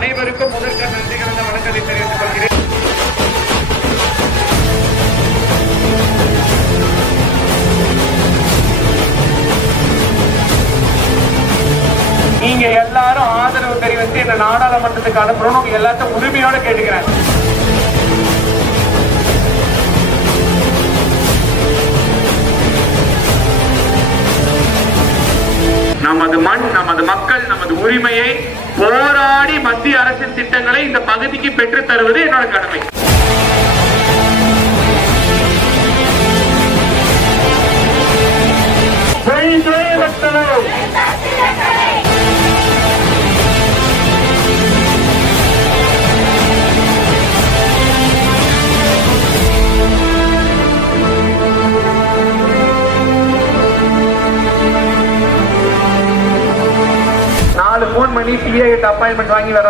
அனைவருக்கும் முதற்க நன்றி கலந்த வணக்கத்தை தெரிவித்துக் கொள்கிறேன். நீங்க எல்லாரும் ஆதரவு தெரிவித்து இந்த நாடாளுமன்றத்துக்கு அனுப்புறோம் எல்லாத்தையும் உரிமையோட கேட்டுக்கிறேன். நமது மண் நமது மக்கள் நமது உரிமையை போராடி மத்திய அரசின் திட்டங்களை இந்த பகுதிக்கு பெற்றுத் தருவது என்னோட கடமை. ஜெய் ஜெய் வட்டனை நாலு ஃபோன் பண்ணி சிஐ அப்பாயின்மெண்ட் வாங்கி வர